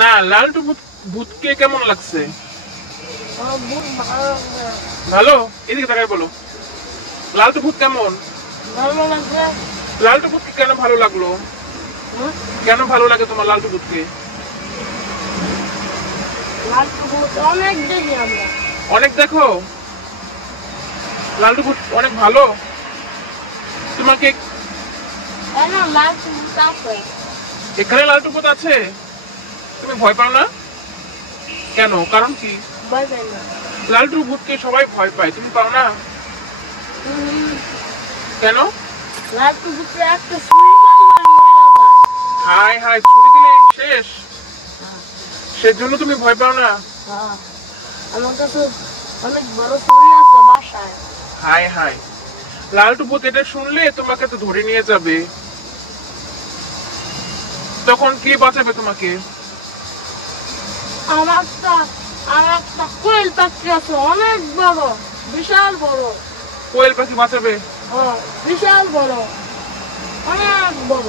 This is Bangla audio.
না, লালটু ভূতকে কেমন লাগছে? ভালো। এদিকে তাকাই বলো, লালটু ভূত কেমন? ভালো লাগছে। লালটু ভূতকে কেন ভালো লাগলো? কেন ভালো লাগে তোমার লালটু ভূতকে? লালটু ভূত অনেক দেখি আমরা। অনেক দেখো? লালটু ভূত অনেক ভালো? তোমাকে লালটু ভূত আছে। এখানে লালটু ভূত আছে? তুমি ভয় পাও না কেন? কারণ কি? ভয় পাই না। লালটু ভূতকে সবাই ভয় পায়, তুমি পাও না কেন? লালটু ভূতকে একটা ছুরি মারলে মরে যায়। হাই হাই, ছুটি দিলে শেষ, সেজন্য তুমি ভয় পাও না? হ্যাঁ, আমার কাছে অনেক বড় ছুরি আছে বাসায়। হাই হাই, লালটু ভূত এটা শুনলে তোমাকে তো ধরে নিয়ে যাবে, তখন কে বাঁচাবে তোমাকে? আমার একটা কোয়েল পাখি আছে, অনেক বড়, বিশাল বড়। কোয়েল পাখি বাঁচাবে? বিশাল বড়, অনেক বড়।